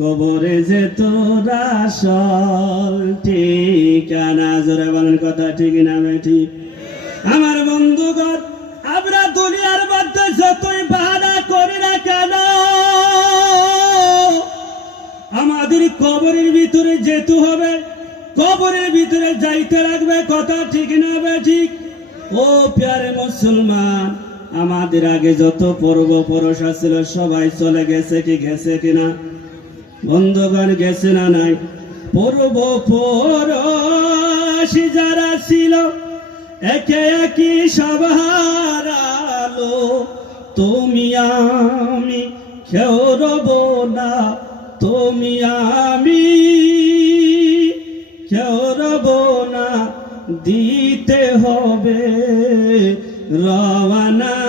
কবরে যে তোরা সল ঠিকানা জোরে বলেন কথা ঠিক না ঠিক আমার বন্ধুগণ, আমরা দুনিয়ার মধ্যে যতই বাহানা করি না কেন, আমাদের কবরের ভিতরে যেতে হবে। কবরের ভিতরে যাইতে লাগবে কথা ঠিক না ঠিক ও প্যারে মুসলমান, আমাদের আগে যত পূর্বপুরুষ ছিল সবাই চলে গেছে কি গেছে কিনা? বন্ধুগণ গেছে না নাই? পূর্বপুরুষ যারা ছিল, একে একই সব হারালো। তুমি আমি কেউ রব না, তুমি আমি কেউ রব না, দিতে হবে রওয়ানা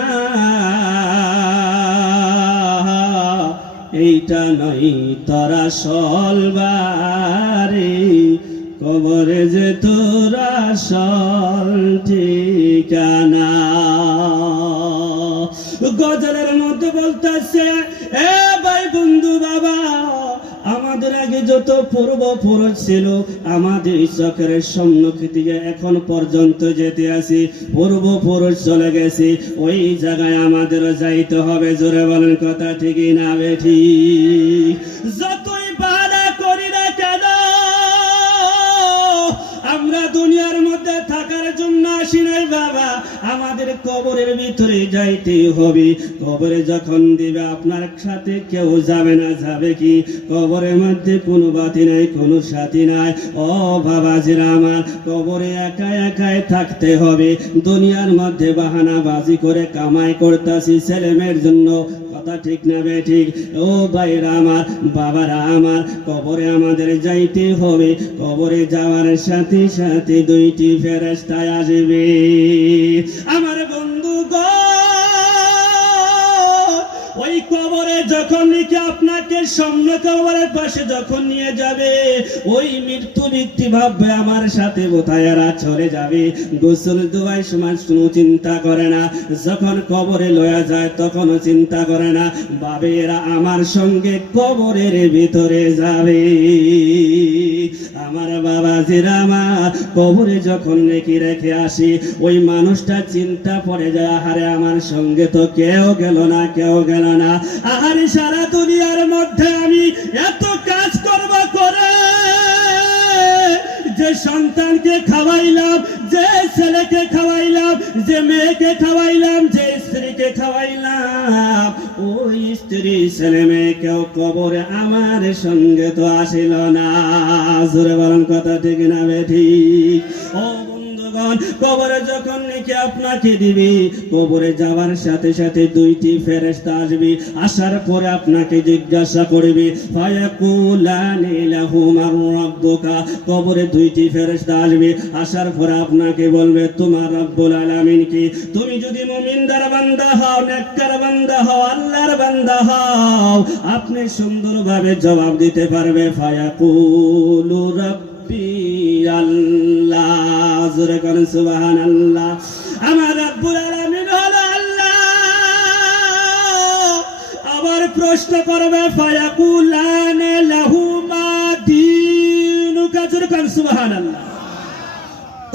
এইটা নই তোরা সলবারে কবরে যে তোরা সল ঠিকানা। গজলের মধ্যে বলতেছে এ আগে যত পূর্ব পুরুষ ছিল, আমাদের চোখের সম্মুখে থেকে এখন পর্যন্ত যেতে আসি। পূর্ব পুরুষ চলে গেছে, ওই জায়গায় আমাদের যাইতে হবে। জোরে বলেন, কথা ঠিকই না বেঠি। যতই বাধা করি না কেন, আমরা দুনিয়ার কবরের মধ্যে কোনো বাতি নাই, কোনো সাথী নাই। ও বাবা আমার, কবরে একা একাই থাকতে হবে। দুনিয়ার মধ্যে বাহানা বাজি করে কামাই করতাছি ছেলে মেয়ের জন্য। কথা ঠিক না বে ঠিক? ও ভাইরা আমার, বাবারা আমার, কবরে আমাদের যাইতে হবে। কবরে যাওয়ার সাথে সাথে দুইটি ফেরাস্তায় আসবে। আমার যখন নাকি আপনাকে সামনে কবরের পাশে যখন নিয়ে যাবে, ওই মৃত্যু ব্যক্তি ভাববে আমার সাথে বোধহয় এরা চলে যাবে। গোসল দুবাই সময় কোনো চিন্তা করে না। যখন কবরে লয়া যায় তখনও চিন্তা করে না। বাবে এরা আমার সঙ্গে কবরের ভিতরে যাবে। আমার বাবা জিরামা কবরে যখন রেখে রেখে আসি, ওই মানুষটা চিন্তা পড়ে যায়, আহারে, আমার সঙ্গে তো কেউ গেল না, কেউ গেল না। আহারে সারা দুনিয়ার মধ্যে আমি এত কাজ করব করে। যে সন্তানকে খাওয়াইলাম, যে ছেলেকে খাওয়াইলাম, যে মেয়েকে খাওয়াইলাম, যে স্ত্রীকে খাওয়াইলাম, ওই স্ত্রী ছেলে মেয়ে কেউ কবরে আমার সঙ্গে তো আসিল না। জোরে বলেন কথা ঠিক না বেঠি ও বন্ধুগণ কবরে যখন নাকি আপনাকে দিবি, কবরে যাওয়ার সাথে সাথে দুইটি ফেরেশতা আসবে, আসার পরে আপনাকে জিজ্ঞাসা করবে কবরে দুইটি ফেরেশতা আসবে, আসার পরে আপনাকে বলবে, তোমার রব্বুল আলামিন কি? তুমি যদি মুমিনদার বান্দা হও, নেককার বান্দা হও, আল্লাহর বান্দা হও, আপনি সুন্দরভাবে জবাব দিতে পারবে, ফায়াকুলু রাব্বি আল্লাহ। জোরে করেন, সুবহানাল্লাহ। আমার রব্বুল আল্লাহ। আবার প্রশ্ন করবে, ফায়াকুলান লাহুমা দীনুকা? জোরে করেন, সুবহানাল্লাহ।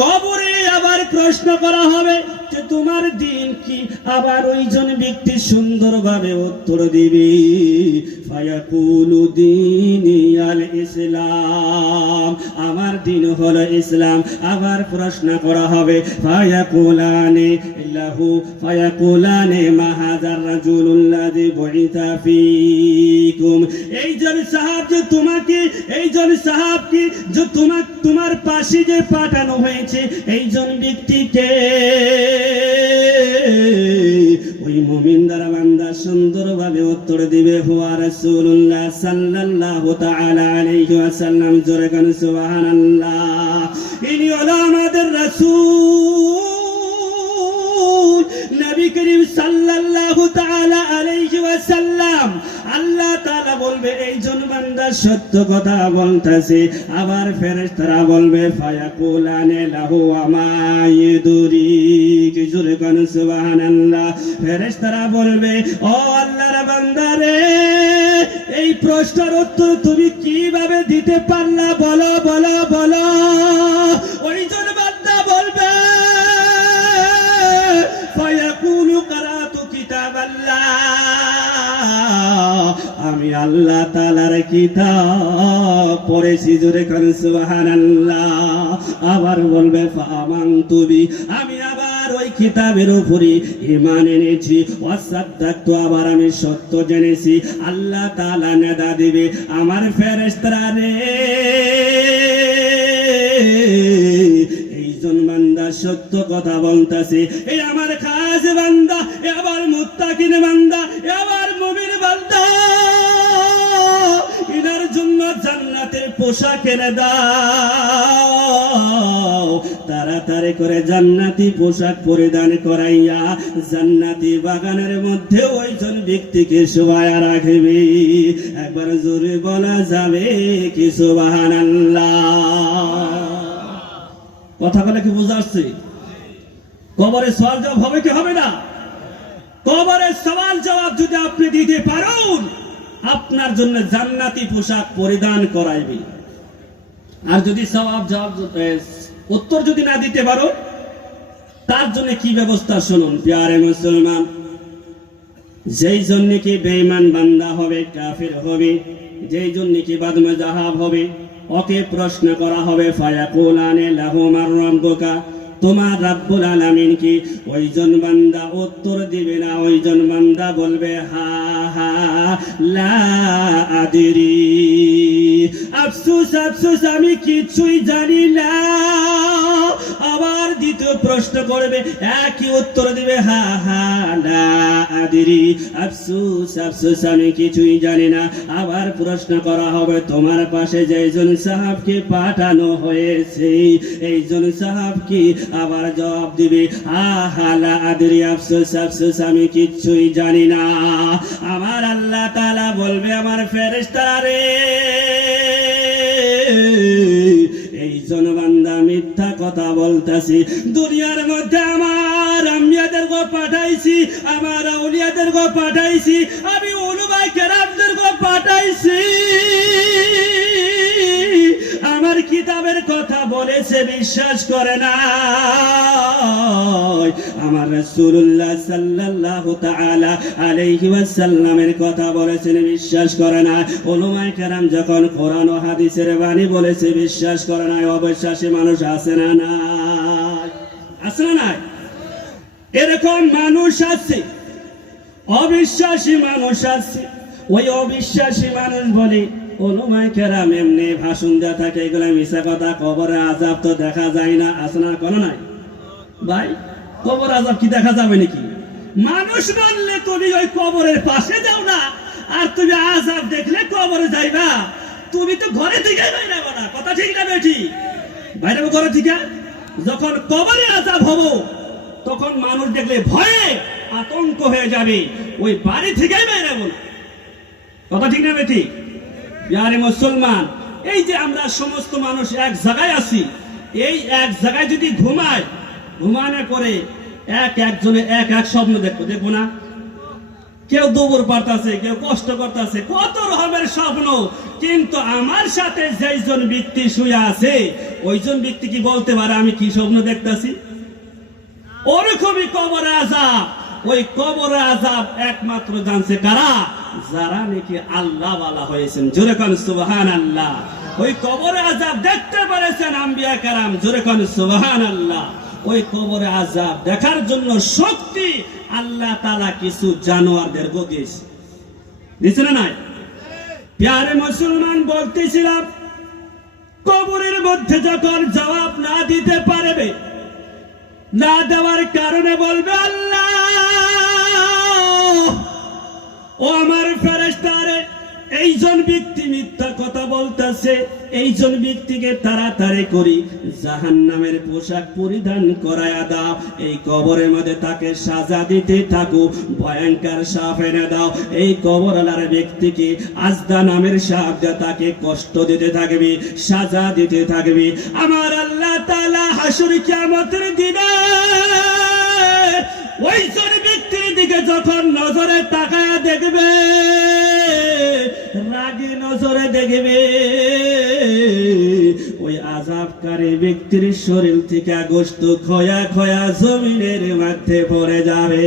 কবরে আবার প্রশ্ন করা হবে যে তোমার দিন কি? আবার ওইজন ব্যক্তি সুন্দরভাবে উত্তর দিবে। ইসলাম। আমার দিন হলো ইসলাম। আবার প্রশ্ন করা হবে এইজন সাহাব যে তোমাকে, এইজন সাহাব কি? যে তোমার তোমার পাশে যে পাঠানো হয়েছে, এইজন ব্যক্তিকে ওই মুমিন দ্বারা বান্দা সুন্দরভাবে উত্তর দিবে। হুয়া রাসূলুল্লাহ সাল্লাল্লাহু তাআলা আলাইহি ওয়াসাল্লাম। জোরে কান, সুবহানাল্লাহ। ইনি হলো আমাদের রাসূল। নবী করিম সাল্লাল্লাহু তাআলা আলাইহি ওয়াসাল্লাম। আল্লাহ তাআলা বলবে এইজন বান্দা সত্য কথা বলতেছে। আবার ফেরেশতারা বলবে কোন, সুবহানাল্লাহ। ফেরেশতারা বলবে, ও আল্লাহর এই প্রশ্নের উত্তর তুমি কীভাবে দিতে পারলা? বলো বলো বলো। তাআলার কিতাব পড়েছি জোরে করে, সুবহানাল্লাহ। আবার বলবে বি আমি আবার ওই কিতাবের উপরে এনেছি। আবার আমি সত্য জেনেছি। আল্লাহ নেদা আমার রে। বান্দা সত্য কথা বলতাছে। এই আমার খাস বান্দা, এ মুত্তাকিন বান্দা, এ পোশাক এনে দাও। তাড়াতাড়ি করে জান্নাতি পোশাক পরিধান করাইয়া জান্নাতি বাগানের মধ্যে ওইজন ব্যক্তিকে শোভায়া রাখবে। একবার জোরে বলা যাবে, কি সুবাহান কথা বলে কি বুঝা আসছে? কবরে সওয়াল জবাব হবে কি হবে না? কবরের সওয়াল জবাব যদি আপনি দিতে পারেন আপনার জন্য জান্নাতি পোশাক পরিধান করাইবে। আর যদি সওয়াব জবাব উত্তর যদি না দিতে পারো, তার জন্য কি ব্যবস্থা শুনুন প্যারে মুসলমান? যেই জন্য কি বেঈমান বান্দা হবে, কাফির হবে, যেই জন্য কি বাদমে জাহাব হবে, ওকে প্রশ্ন করা হবে ফায়াকুলানে লাহু মার রাব্বুকা। তোমার রাব্বুল আলামিন কি? ওইজন বান্দা উত্তর দিবে না, ওইজন বান্দা বলবে, হা হা, লা আদিরি। আফসুস আফসুস, আমি কিছুই জানি না। আবার দ্বিতীয় প্রশ্ন করবে, একই উত্তর দিবে, হা হা না আদিরি আফসোস আফসোস, আমি কিছুই জানি না। আবার প্রশ্ন করা হবে, তোমার পাশে যেজন সাহাবকে পাঠানো হয়েছে, এইজন সাহাব কি আবার জবাব দিবে, হা হা লা আদিরি আফসোস আফসোস, আমি কিচ্ছুই জানি না। আমার আল্লাহ তাআলা বলবে, আমার ফেরেশতারা কথা বলতেছি। দুনিয়ার মধ্যে আমার আমিয়াদের গো পাঠাইছি, আমার আউলিয়াদের গো পাঠাইছি, আমি উলুবাই কেরামদের গো পাঠাইছি। আমার কিতাবের কথা বলেছে, বিশ্বাস করে না। আমার রাসূলুল্লাহ সাল্লাল্লাহু তাআলা আলাইহি ওয়াসাল্লামের কথা বলেছেন, বিশ্বাস করে না। ওলামায়ে কেরাম যখন কোরআন হাদিসের বাণী বলেছে, বিশ্বাস করে না, অবিশ্বাসী মানুষ আছে না আছে না নাই? এরকম মানুষ আছে, অবিশ্বাসী মানুষ আছে। ওই অবিশ্বাসী মানুষ বলে ওলমাই কেরাম এমনি ভাষণ দেওয়া থাকে, এগুলো মিশা কথা, কবরে আজাব তো দেখা যায় না, আছে না কোনো নাই? ভাই? কবর আজাব কি দেখা যাবে নাকি? মানুষ মানলে তুমি ওই কবরের পাশে যাও না, আর তুমি আজাব দেখলে কবরে যাইবা। তুমি তো ঘরে থেকে বাইরে কথা ঠিক না বেঠি? বাইরে ঘরে ঠিক যখন কবরে আজাব হব, তখন মানুষ দেখলে ভয়ে আতঙ্ক হয়ে যাবে, ওই বাড়ি থেকেই বাইরে না। কথা ঠিক না বেঠি? ইয়ারে মুসলমান, এই যে আমরা সমস্ত মানুষ এক জায়গায় আছি, এই এক জায়গায় যদি ঘুমায় ঘুমানোর পরে এক একজনে এক এক স্বপ্ন দেখব দেখব না? কেউ দৌড় পারতাছে, কেউ কষ্ট করতেছে, কত রকমের স্বপ্ন। কিন্তু আমার সাথে যেইজন ব্যক্তি শুয়ে আছে, ওইজন ব্যক্তি কি বলতে পারে আমি কি স্বপ্ন দেখতাছি? ওরকমই কবর আজাব ওই কবর আজাব একমাত্র জানছে কারা? যারা নাকি আল্লাহ বালা হয়েছেন। জোরে কন সুবহান আল্লাহ ওই কবর আজাব দেখতে পেরেছেন আম্বিয়া কারাম। জোরে কন সুবহান আল্লাহ ওই কবরে আজাব দেখার জন্য শক্তি আল্লাহ তালা কিছু জানোয়ারদের দিয়েছে না নাই? প্যারে মুসলমান বলতেছিলাম, কবরের মধ্যে যখন জবাব না দিতে পারবে, না দেওয়ার কারণে বলবে, আল্লাহ! ও আমার ফেরেস্তারে এইজন ব্যক্তি মিথ্যা কথা বলতেছে, এইজন ব্যক্তিকে তাড়াতাড়ি করি জাহান নামের পোশাক পরিধান করায়া দাও, এই কবরের মধ্যে তাকে সাজা দিতে থাকো, ভয়ঙ্কর সাপ এনে দাও, এই কবরওয়ালার ব্যক্তিকে আজদা নামের সাপ তাকে কষ্ট দিতে থাকবে, সাজা দিতে থাকবে। আমার আল্লাহ তাআলা হাসুর কিয়ামতের দিনে ওইজন ব্যক্তির দিকে যখন নজরে তাকায় দেখবে রাগ বছরে দেখবে। ওই আজাবকারী ব্যক্তির শরীর থেকে গোস্ত খয়া খয়া জমিনের মধ্যে পড়ে যাবে।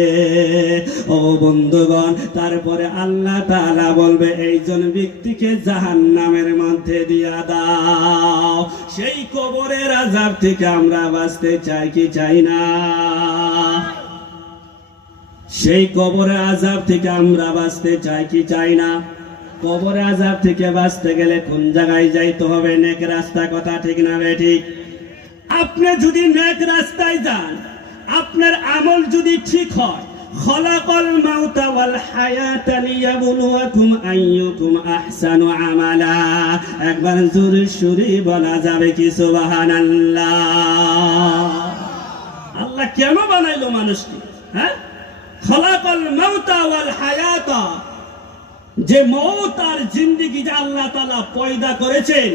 ও বন্ধুগণ, তারপরে আল্লাহ তাআলা বলবে, এইজন ব্যক্তিকে জাহান নামের মধ্যে দিয়া দাও। সেই কবরের আজাব থেকে আমরা বাঁচতে চাই কি চাই না? সেই কবরে আজাব থেকে আমরা বাঁচতে চাই কি চাই না? কবরে আজাব থেকে বাঁচতে গেলে কোন জায়গায় যাইতে হবে? নেক রাস্তা কথা ঠিক না বে ঠিক? আপনি যদি নেক রাস্তায় যান, আপনার আমল যদি ঠিক হয়, খলাকল মাউতা ওয়াল হায়াতা লিয়াবলুয়াকুম আইয়ুকুম আহসানু আমালা। একবার জোরে সুরে বলা যাবে কি সুবহানাল্লাহ? আল্লাহ কেন বানাইলো মানুষকে? হ্যাঁ? খলাকল মাউতা ওয়াল হায়াতা যে মৌত আর জিন্দিগি যে আল্লাহ তালা পয়দা করেছেন,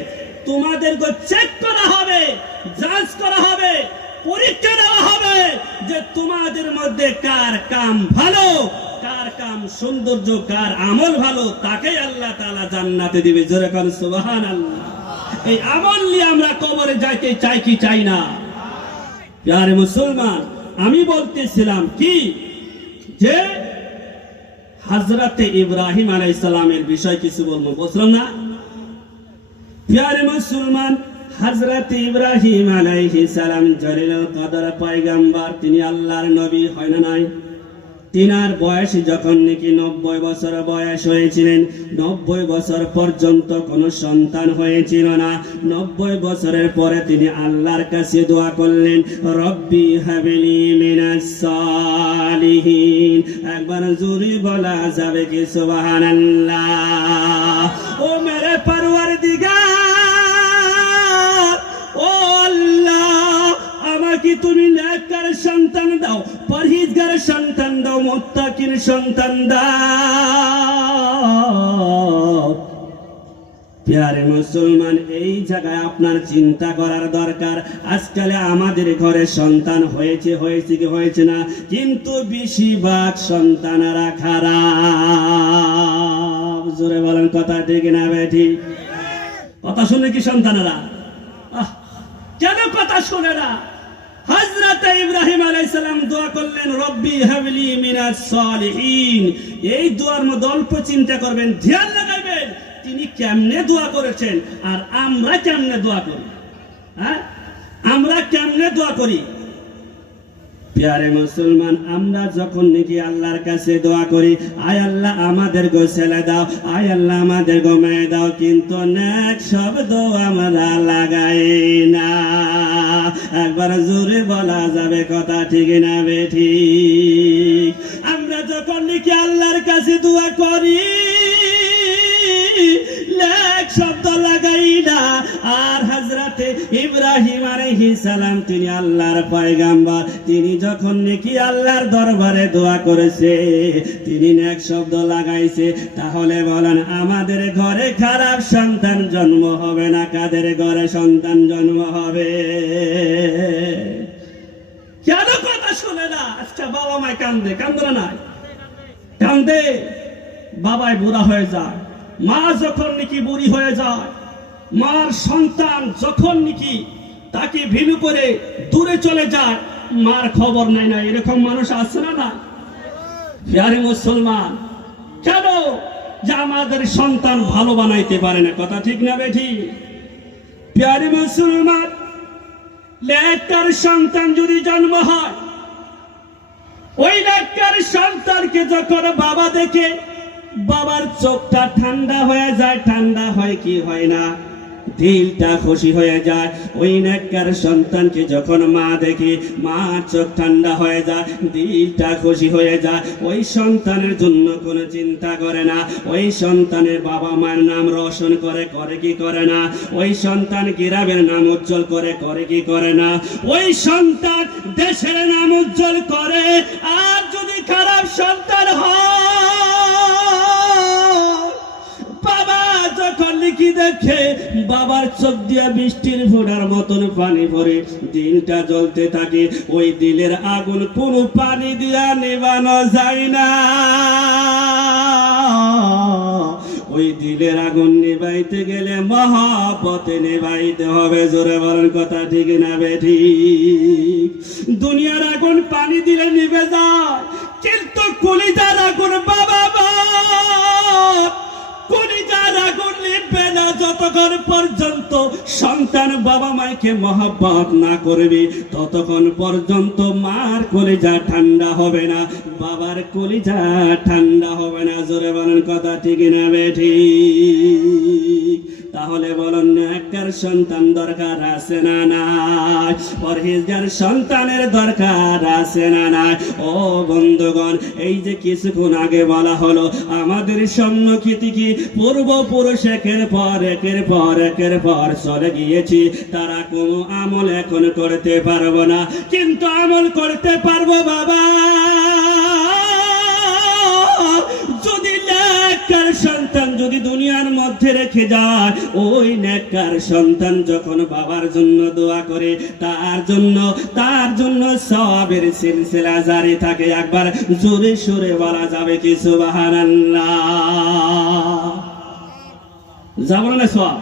তোমাদেরকে চেক করা হবে, যাঞ্চ করা হবে, পরীক্ষা দেওয়া হবে যে তোমাদের মধ্যে কার কাম ভালো, কার কাম সৌন্দর্য, কার আমল ভালো তাকে আল্লাহ তালা জান্নাতে দিবে। যেরকম সুবাহান আল্লাহ এই আমল নিয়ে আমরা কবরে যাইতে চাই কি চাই না? প্যারে মুসলমান, আমি বলতেছিলাম কি? যে হাজরাতে ইব্রাহিম আলাই ইসলামের বিষয় কিছু বলব। বুঝলাম না? প্যারে মুসলমান হাজরত ইব্রাহিম আলাইহি সালাম জলিল কদর পয়গাম্বার, তিনি আল্লাহর নবী, হয় না নাই? তিনার বয়স যখন নাকি নব্বই বছর বয়স হয়েছিলেন, নব্বই বছর পর্যন্ত কোনো সন্তান হয়েছিল না। নব্বই বছরের পরে তিনি আল্লাহর কাছে দোয়া করলেন, রব্বি হাবিলি মিনাস সালিহিন। একবার জুরি বলা যাবে কি, সুবহানাল্লাহ। ও মেরে আমাকে তুমি নেককার সন্তান দাও পরহিজগার সন্তান দাও, মুত্তাকির সন্তান দাও। প্যারে মুসলমান, এই জায়গায় আপনার চিন্তা করার দরকার। আজকালে আমাদের ঘরে সন্তান হয়েছে হয়েছে কি হয়েছে না? কিন্তু বেশিরভাগ সন্তানেরা খারাপ। জোরে বলেন, কথা ঠিক না বেঠি কথা শুনে কি সন্তানেরা? কেন কথা শুনে না? ইব্রাহিম দোয়া করলেন, রব্বি মিনাস এই চিন্তা করবেন, ধ্যান তিনি কেমনে দোয়া করেছেন, আর আমরা কেমনে দোয়া করি? হ্যাঁ? আমরা কেমনে দোয়া করি? প্যারে মুসলমান, আমরা যখন নাকি আল্লাহর কাছে দোয়া করি, আয় আল্লাহ আমাদের গো ছেলে দাও, আয় আল্লাহ আমাদের গো মেয়ে দাও, কিন্তু নেক শব্দ আমরা লাগাই না। একবার জোরে বলা যাবে কথা ঠিক না বেঠি আমরা যখন নাকি আল্লাহর কাছে দোয়া করি লেখ শব্দ হাজরাতে ইব্রাহিম আলাইহিস সালাম, তিনি আল্লাহর পয়গাম্বর। তিনি যখন নাকি আল্লাহর দরবারে দোয়া করেছে, তিনি নেক শব্দ লাগাইছে। তাহলে বলেন, আমাদের ঘরে খারাপ সন্তান জন্ম হবে না, কাদের ঘরে সন্তান জন্ম হবে? কেন কথা শুনে না? আচ্ছা বাবা মায় কান্দে কান্দে না কান্দে। বাবাই বুড়া হয়ে যায়। মা যখন নাকি বুড়ি হয়ে যায় মার সন্তান যখন নাকি তাকে ভিনু করে দূরে চলে যায়, মার খবর নাই না। এরকম মানুষ আছে না না প্যারে মুসলমান, কেন যে আমাদের সন্তান ভালো বানাইতে পারে না? কথা ঠিক না বেঠি প্যারে মুসলমান লেখার সন্তান যদি জন্ম হয়, ওই লেখার সন্তানকে যখন বাবা দেখে, বাবার চোখটা ঠান্ডা হয়ে যায়, ঠান্ডা হয় কি হয় না? দিলটা খুশি হয়ে যায়। ওই নেককার সন্তানকে যখন মা দেখে মা চোখ ঠান্ডা হয়ে যায়, দিলটা খুশি হয়ে যায়। ওই সন্তানের জন্য কোনো চিন্তা করে না। ওই সন্তানের বাবা মায়ের নাম রোশন করে করে কি করে না? ওই সন্তান গ্রামের নাম উজ্জ্বল করে করে কি করে না? ওই সন্তান দেশের নাম উজ্জ্বল করে। আর যদি খারাপ সন্তান হয় দেখে বাবার চোখ দিয়া বৃষ্টির ফোটার মতন পানি পরে দিলটা জ্বলতে থাকে। ওই দিলের আগুন কোনো পানি দিয়া নেবানো যায় না। ওই দিলের আগুন নিবাইতে গেলে মহাপথে নিবাইতে হবে। জোরে বলেন কথা ঠিক না বেঠি দুনিয়ার আগুন পানি দিলে নিবে যায়, কিন্তু কলিজার আগুন বাবা বাপ। সন্তান বাবা মাকে মহাব্বত না করবে, ততক্ষণ পর্যন্ত মার কলিজা ঠান্ডা হবে না, বাবার কলিজা ঠান্ডা হবে না। জোরে বলেন কথা ঠিক না বেঠি তাহলে বলুন নেককার সন্তান দরকার আছে না নাই? পরহেজগার সন্তানের দরকার আছে না নাই? ও বন্ধুগণ, এই যে কিছুক্ষণ আগে বলা হলো, আমাদের সম্মুখীতি কি? পূর্বপুরুষ একের পর একের পর একের পর চলে গিয়েছি। তারা কোনো আমল এখন করতে পারব না। কিন্তু আমল করতে পারব, বাবা! যদি দুনিয়ার মধ্যে রেখে যায়, ওই নেককার সন্তান যখন বাবার জন্য দোয়া করে, তার জন্য তার জন্য সবের সিলসিলা জারি থাকে। একবার জোরে সুরে বলা যাবে কি সুবহানাল্লাহ? যাব না সব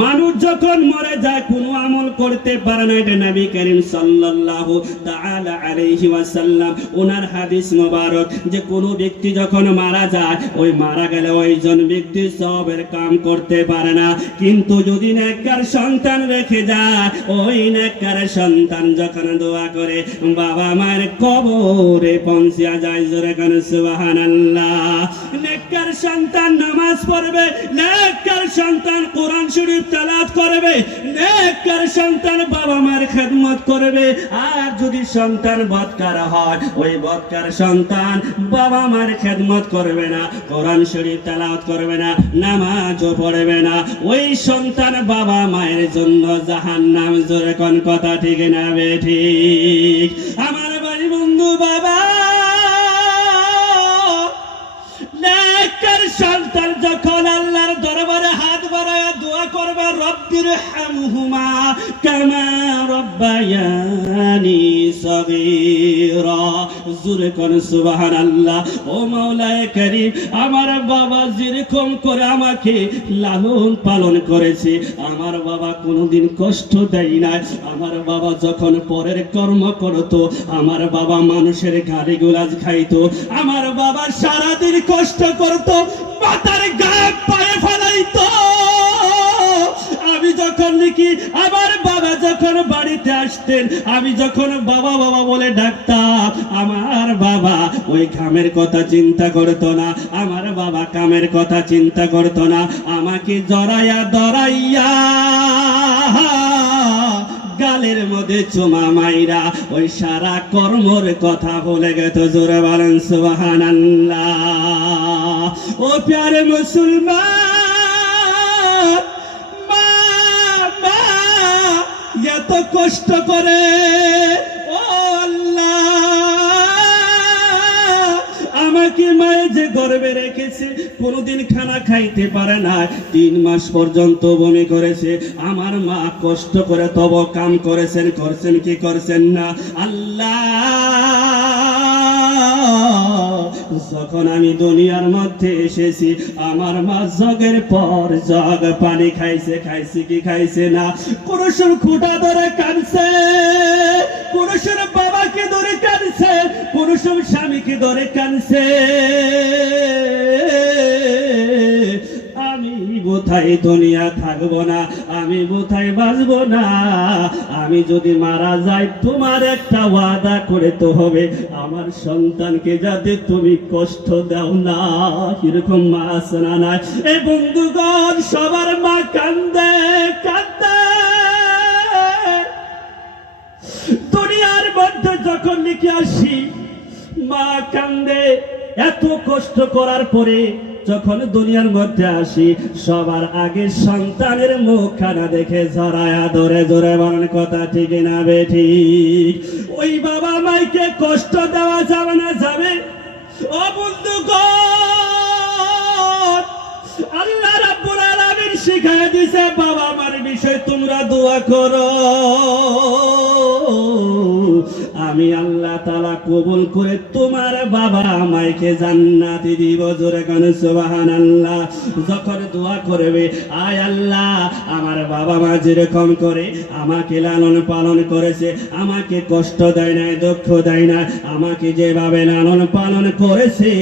মানুষ যখন মরে যায়, কোনো আমল করতে পারে না। এটা নবী করিম সাল্লাল্লাহু তাআলা আলাইহি ওয়াসাল্লাম, ওনার হাদিস মোবারক যে কোনো ব্যক্তি যখন মারা যায়, ওই মারা গেলে ওইজন ব্যক্তি সবের কাম করতে পারে না। কিন্তু যদি নেককার সন্তান রেখে যায়, ওই নেককার সন্তান যখন দোয়া করে, বাবা মায়ের কবরে পৌঁছিয়া যায় জোরে কেন, সুবহানাল্লাহ। নেককার সন্তান নামাজ পড়বে, নেককার সন্তান কোরআন শরীফ তেলাওয়াত করবে, নেককার সন্তান বাবা মার খেদমত করবে। আর যদি সন্তান বদকার হয়, ওই বদকার সন্তান বাবা মার খেদমত করবে না, কোরআন শরীফ তেলাওয়াত করবে না, নামাজও পড়বে না। ওই সন্তান বাবা মায়ের জন্য জাহান্নাম জোরে কোন কথা ঠিক না বে ঠিক? আমার বাড়ি বন্ধু বাবা সন্তান যখন দরবারে হাত বাড়ায় দোয়া করবে, রব্বির হামহুমা কামা রব্বায়ানি সগীরা। জোরে কোন সুবহানাল্লাহ। ও মাওলায়ে করিম, আমার বাবা যেরকম করে আমাকে লালন পালন করেছে, আমার বাবা কোনোদিন কষ্ট দেয় নাই। আমার বাবা যখন পরের কর্ম করতো, আমার বাবা মানুষের গালি গোলাজ খাইতো। আমার বাবা সারাদিন কষ্ট করতো মাথার গায়ে পায়ে আমি যখন আমার বাবা যখন বাড়িতে আসতেন, আমি যখন বাবা বাবা বলে ডাকতাম, আমার বাবা ওই কামের কথা চিন্তা করতো না, আমার বাবা কামের কথা চিন্তা করতো না, আমাকে জড়াইয়া, দড়াইয়া গালের মধ্যে চুমা মাইরা, ওই সারা কর্মর কথা বলে গেত জোরে বলেন সুবাহান ও প্যারে মুসলমান এত কষ্ট করে আমাকে মায়ে যে গর্বে রেখেছে, কোনোদিন খানা খাইতে পারে না। তিন মাস পর্যন্ত বমি করেছে। আমার মা কষ্ট করে তব কাম করেছেন, করছেন কি করছেন না? আল্লাহ! যখন আমি দুনিয়ার মধ্যে এসেছি, আমার মা জগের পর জগ পানি খাইছে খাইছে কি খাইছে না? পুরুষের খুঁটা ধরে কানছে পুরুষের বাবাকে ধরে কানছে পুরুষের স্বামীকে ধরে কানছে বোথায় দুনিয়া থাকব না, আমি বোথায় বাঁচবো না। আমি যদি মারা যাই, তোমার একটা ওয়াদা করে তো হবে, আমার সন্তানকে যাতে তুমি কষ্ট দাও না। এরকম মা আছে না নাই। এ বন্ধুগণ, সবার মা কান্দে কান্দে। দুনিয়ার মধ্যে যখন লিখে আসি, মা কান্দে, এত কষ্ট করার পরে যখন দুনিয়ার মধ্যে আসি, সবার আগে সন্তানের মুখখানা দেখে জড়ায়া ধরে জোরে বলেন, কথা ঠিক না বেঠি ওই বাবা মাইকে কষ্ট দেওয়া যাবে না, যাবে? ও বন্ধু আল্লাহ রাব্বুল আলামিন শিখায় দিছে, বাবা মার বিষয় তোমরা দোয়া করো। কবুল করে তোমার বাবা মাইকে জান্নাতি দিব জোরে কান সুবহানাল্লাহ। যখন দোয়া করবে, আয় আল্লাহ, আমার বাবা মা যেরকম করে আমাকে লালন পালন করেছে, আমাকে কষ্ট দেয় নাই, দুঃখ দেয় না আমাকে যেভাবে লালন পালন করেছে,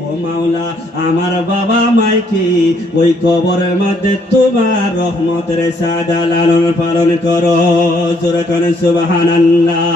ও মাওলা, আমার বাবা মাইকে ওই কবরের মধ্যে তোমার রহমতের সাদা লালন পালন করো, জোরে কান সুবহানাল্লাহ।